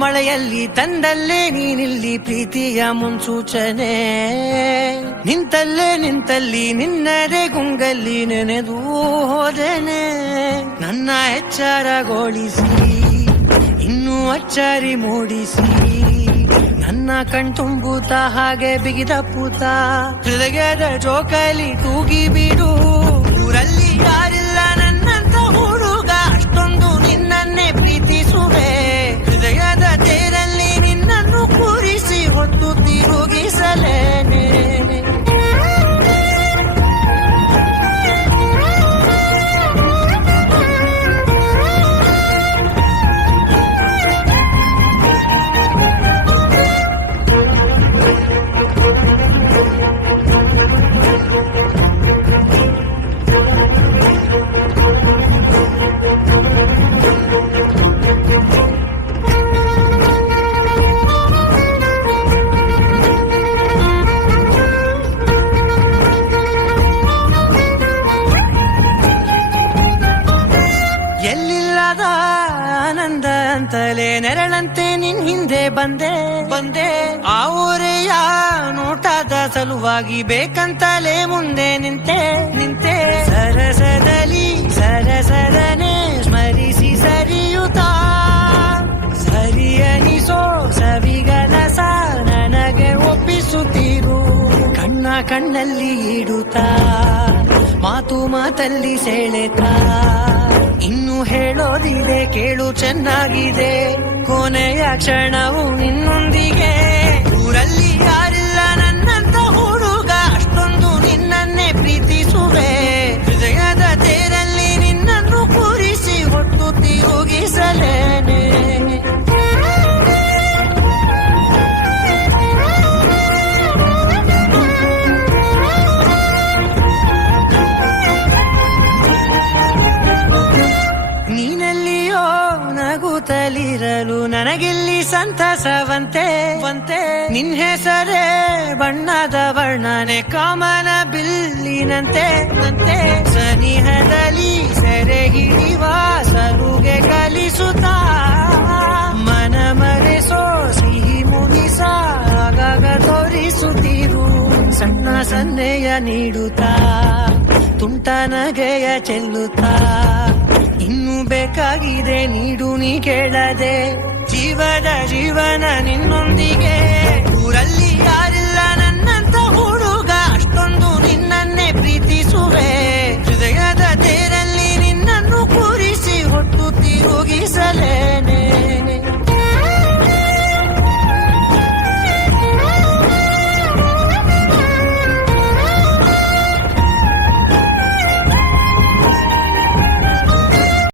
ಮಳೆಯಲ್ಲಿ ತಂದಲ್ಲೇ ನೀನಿಲ್ಲಿ ಪ್ರೀತಿಯ ಮುನ್ಸೂಚನೆ, ನಿಂತಲ್ಲಿ ನಿನ್ನದೇ ಗುಂಗಲ್ಲಿ ನೆನೆದು ಹೋದೆನೆ. ನನ್ನ ಎಚ್ಚರಗೊಳಿಸಿ ಇನ್ನೂ ಅಚ್ಚರಿ ಮೂಡಿಸಿ, ನನ್ನ ಕಣ್ತುಂಬುತ್ತ ಹಾಗೆ ಬಿಗಿದ ಪೂತ ಹೃದಯದ ಜೋಕಾಲಿ ತೂಗಿ ಬಿಡು. ಊರಲ್ಲಿ ಯಾರಿಲ್ಲ ನನ್ನಂತ ಹುಡುಗ, ಅಷ್ಟೊಂದು ನಿನ್ನನ್ನೇ ಪ್ರೀತಿಸುವೆ. ಹೃದಯದ ತೇರಲ್ಲಿ ನಿನ್ನನ್ನು ಕೂರಿಸಿ ಹೊತ್ತು ತಿರುಗಿಸಲೇನೆ. ಎಲ್ಲಿಲ್ಲದ ಆನಂದ ಅಂತಲೇ ನೆರಳಂತೆ ನಿನ್ ಹಿಂದೆ ಬಂದೆ. ಆ ಊರೆಯ ನೋಟದ ಸಲುವಾಗಿ ಬೇಕಂತಲೇ ಮುಂದೆ ನಿಂತೆ. ಸರಸದಲ್ಲಿ ಸರಸರನೆ ಸ್ಮರಿಸಿ ಸರಿಯುತ್ತಾ, ಸರಿಯನಿಸೋ ಸವಿಗನಸ ನನಗೆ ಒಪ್ಪಿಸುತ್ತೀರು. ಕಣ್ಣಲ್ಲಿ ಇಡುತ್ತಾ, ಮಾತಲ್ಲಿ ಸೆಳೆತಾ, ಇನ್ನು ಹೇಳೋದಿದೆ ಕೇಳು ಚೆನ್ನಾಗಿದೆ. ಕೊನೆಯ ಕ್ಷಣವು ನಿನ್ನೊಂದಿಗೆ. ಊರಲ್ಲಿ ಯಾರಿಲ್ಲ ನನ್ನಂತ ಹುಡುಗ, ಅಷ್ಟೊಂದು ನಿನ್ನನ್ನೇ ಪ್ರೀತಿಸುವೆ. ಹೃದಯದ ತೇರಲ್ಲಿ ನಿನ್ನನ್ನು ಕೂರಿಸಿ ಹೊತ್ತು ತಿರುಗಿಸಲೇನೆ. ನೀನೆಲ್ಲಿಯೋ ನಗುತ್ತಲಿರಲು ನನಗಿಲ್ಲಿ ಸಂತಸವಂತೆ. ನಿನ್ ಹೆಸರೇ ಬಣ್ಣದ ವರ್ಣನೆ ಕಾಮನ ಬಿಲ್ಲಿನಂತೆ. ಸನಿಹದಲ್ಲಿ ಸೆರೆ ಹಿಡಿವ ಸರುಗೆ ಕಲಿಸುತ್ತಾ, ಮನ ಮರೆಸೋ ಸಿಹಿ ಮುಗಿಸ ಆಗಾಗ ತೋರಿಸುತ್ತೀರು. ಸಣ್ಣ ಸನ್ನೆಯ ನೀಡುತ್ತಾ, ತುಂಟ ನಗೆಯ ಚೆಲ್ಲುತ್ತಾ, ಇನ್ನು ಬೇಕಾಗಿದೆ ನೀಡು ನೀ ಕೇಳದೆ. ಜೀವನ ನಿನ್ನೊಂದಿಗೆ. ಊರಲ್ಲಿ ಯಾರಿಲ್ಲ